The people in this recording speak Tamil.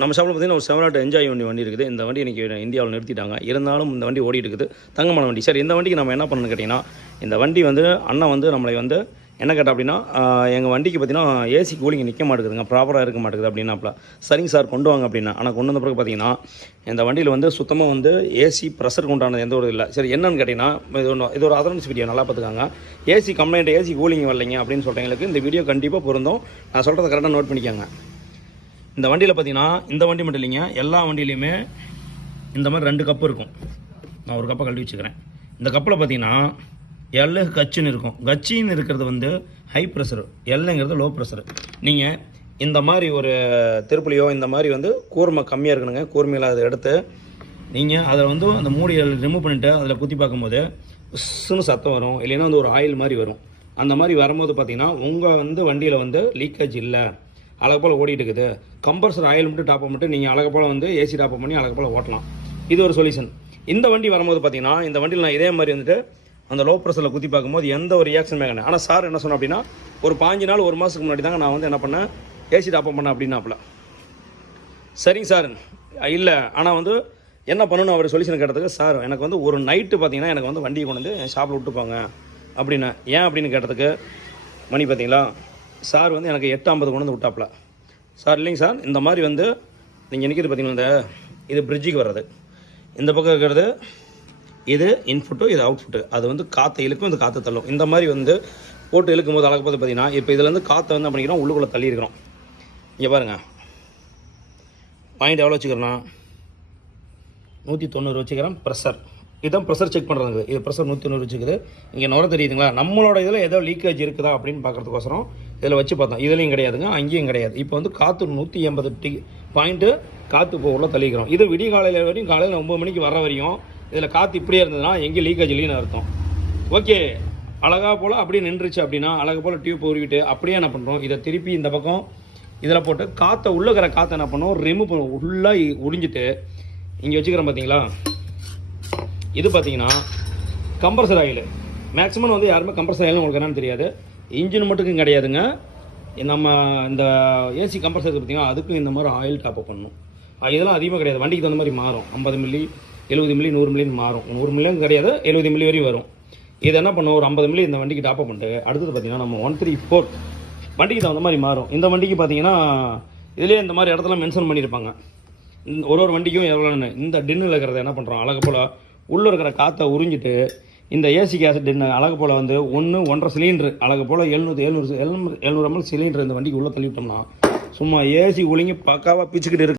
நம்ம ஷாப்பில் பார்த்தீங்கன்னா ஒரு 7 என்ஜாய் வண்டி இருக்குது. இந்த வண்டி இன்றைக்கி இந்தியாவில் நிறுத்திட்டாங்க. இருந்தாலும் இந்த வண்டி ஓடிட்டு இருக்குது. தங்கமான வண்டி. சார் இந்த வண்டிக்கு நம்ம என்ன பண்ணணும்னு கேட்டிங்கன்னா, இந்த வண்டி வந்து அண்ணன் வந்து நம்மளை வந்து என்ன கேட்டால் அப்படின்னா, எங்கள் வண்டிக்கு பார்த்தீங்கன்னா ஏசி கூலிங் நிற்க மாட்டேங்குதுங்க, ப்ராப்பராக இருக்க மாட்டேங்குது அப்படின்னாப்ல. சரிங்க சார் கொண்டு வாங்க அப்படின்னா. ஆனால் கொண்டு வந்த பிறகு பார்த்தீங்கன்னா இந்த வண்டியில் வந்து சுத்தமாக வந்து ஏசி ப்ரெஷருக்கு உண்டானது எந்த ஒரு இல்லை. சரி என்னன்னு கேட்டிங்கன்னா, இது ஒரு அதர்னஸ் வீடியோ, நல்லா பார்த்துக்காங்க. ஏசி கம்ப்ளைண்ட், ஏசி கூலிங் வரலைங்க அப்படின்னு சொல்கிறவங்களுக்கு இந்த வீடியோ கண்டிப்பாக பொருந்தும். நான் சொல்கிறத கரெக்டாக நோட் பண்ணிக்கோங்க. இந்த வண்டியில் பார்த்தீங்கன்னா, இந்த வண்டி மட்டும் இல்லைங்க, எல்லா வண்டியிலையுமே இந்த மாதிரி 2 கப்பு இருக்கும். நான் ஒரு கப்பை கழட்டி வச்சுக்கிறேன். இந்த கப்பில் பார்த்தீங்கன்னா எல்லு கச்சின்னு இருக்கும். கச்சின்னு இருக்கிறது வந்து ஹை ப்ரெஷரு, எல்லுங்கிறது லோ ப்ரெஷரு. நீங்கள் இந்த மாதிரி ஒரு திருப்புலையோ இந்த மாதிரி வந்து கூர்மை கம்மியாக இருக்கணுங்க. கூர்மையில் அதை எடுத்து நீங்கள் அதில் வந்து அந்த மூடியை ரிமூவ் பண்ணிவிட்டு அதில் குத்தி பார்க்கும்போது உஸ்ஸுன்னு சத்தம் வரும். இல்லைன்னா வந்து ஒரு ஆயில் மாதிரி வரும். அந்த மாதிரி வரும்போது பார்த்தீங்கன்னா உங்கள் வந்து வண்டியில் வந்து லீக்கேஜ் இல்லை, அழகு போல் ஓடிட்டு இருக்குது. கம்ப்ரஸர் ஆயில் மட்டும் டாப் மட்டும் நீங்கள் அழகு போல் வந்து ஏசி டாப் பண்ணி அழகு போல் ஓட்டலாம். இது ஒரு சொல்யூஷன். இந்த வண்டி வரும்போது பார்த்தீங்கன்னா, இந்த வண்டியில் நான் இதே மாதிரி வந்துட்டு அந்த லோ ப்ரெஷரில் குத்தி பார்க்கும்போது எந்த ஒரு ரியாக்ஷனுமே கிடையாது. ஆனால் சார் என்ன சொன்னோம் அப்படின்னா, ஒரு 5 நாள் 1 மாதத்துக்கு முன்னாடி தாங்க நான் வந்து என்ன பண்ணேன், ஏசி டாப் பண்ணேன் அப்படின்னாப்புல. சரிங்க சார், இல்லை ஆனால் வந்து என்ன பண்ணணும் அவர் சொல்யூஷன் கேட்டதுக்கு, சார் எனக்கு வந்து ஒரு நைட்டு பார்த்தீங்கன்னா எனக்கு வந்து வண்டியை கொண்டு வந்து என் ஷாப்பில் விட்டுப்பாங்க அப்படின்னா. ஏன் அப்படின்னு கேட்டதுக்கு, மணி பார்த்தீங்களா சார் வந்து எனக்கு 8:50 கொண்டு வந்து விட்டாப்புல. சார் இல்லைங்க சார், இந்த மாதிரி வந்து நீங்கள் நிற்கிறது பார்த்தீங்கன்னா, இது பிரிட்ஜுக்கு வர்றது, இந்த பக்கம் இருக்கிறது இது இன்ஃபுட்டு, இது அவுட்ஃபுட்டு. அது வந்து காற்றை இழுக்கும், இந்த காற்றை தள்ளும். இந்த மாதிரி வந்து போட்டு இழுக்கும் போது அழகு பார்த்து பார்த்தீங்கன்னா, இப்போ இதில் வந்து காற்றை வந்து பண்ணிக்கிறோம், உள்ளுக்குள்ளே தள்ளி இருக்கிறோம். இங்கே பாருங்கள், பாயிண்ட் எவ்வளோ வச்சுக்கிறோன்னா 190 வச்சுக்கிறேன். ப்ரெஷர் இதுதான் ப்ரெஷர் செக் பண்ணுறது. இது ப்ரெஷர் 190 வச்சுக்குது. இங்கே நுர தெரியுதுங்களா, நம்மளோட இதில் ஏதோ லீக்கேஜ் இருக்குதா அப்படின்னு பார்க்குறதுக்கோசரம் இதில் வச்சு பார்த்தோம். இதுலேயும் கிடையாதுங்க, அங்கேயும் கிடையாது. இப்போ வந்து காற்று 180 பாயிண்ட்டு காற்று போகல தள்ளிக்கிறோம். இது விடிய காலையில் வரையும், காலையில் 9 மணிக்கு வர வரையும் இதில் காற்று இப்படியே இருந்ததுன்னா எங்கேயும் லீக்கேஜ் இல்லைன்னு அர்த்தம். ஓகே, அழகாக போல் அப்படியே நின்றுச்சு அப்படின்னா அழகாக போல் டியூப் உருவிட்டு அப்படியே என்ன பண்ணுறோம், இதை திருப்பி இந்த பக்கம் இதில் போட்டு காற்றை உள்ளே இருக்கிற காற்றை என்ன பண்ணோம், ரிமூவ் பண்ணுவோம். உள்ளே உறிஞ்சிட்டு இங்கே வச்சுக்கிறோம். பார்த்தீங்களா, இது பார்த்தீங்கன்னா கம்ப்ரஸர் ஆயில். மேக்ஸிமம் வந்து யாருமே கம்ப்ரஸர் ஆயில் உங்களுக்கு என்னன்னு தெரியாது. இன்ஜின் மட்டுக்கும் கிடையாதுங்க, நம்ம இந்த ஏசி கம்ப்ரஸருக்கு பார்த்தீங்கன்னா அதுக்கும் இந்த மாதிரி ஆயில் டாப் அப் பண்ணணும். இதெல்லாம் அதிகமாக கிடையாது, வண்டிக்கு தகுந்த மாதிரி மாறும். 50 மில்லி, 70 மில்லி, 100 மில்லின்னு மாறும். 100 மில்லியும் கிடையாது, 70 மில்லி வரையும் வரும். இது என்ன பண்ணுவோம், ஒரு 50 மில்லி இந்த வண்டிக்கு டாப் அப் பண்ணிட்டு அடுத்தது பார்த்தீங்கன்னா நம்ம 134 வண்டிக்கு தகுந்த மாதிரி மாறும். இந்த வண்டிக்கு பார்த்தீங்கன்னா இதுலேயே இந்த மாதிரி இடத்துல மென்ஷன் பண்ணியிருப்பாங்க, ஒரு வண்டிக்கும் எவ்வளோன்னு. இந்த டின்னில் இருக்கிறத என்ன பண்ணுறோம், அழகு போல் உள்ளே இருக்கிற காற்றை உறிஞ்சிட்டு இந்த ஏசி கேஸ் டின்னு அழகு போல் வந்து 1.5 சிலிண்டர் அழகு போல் 700 ml சிலிண்டர் இந்த வண்டிக்கு உள்ளே தள்ளிவிட்டோம்னா சும்மா ஏசி ஒழுங்கி பக்காவாக பிச்சுக்கிட்டு இருக்கு.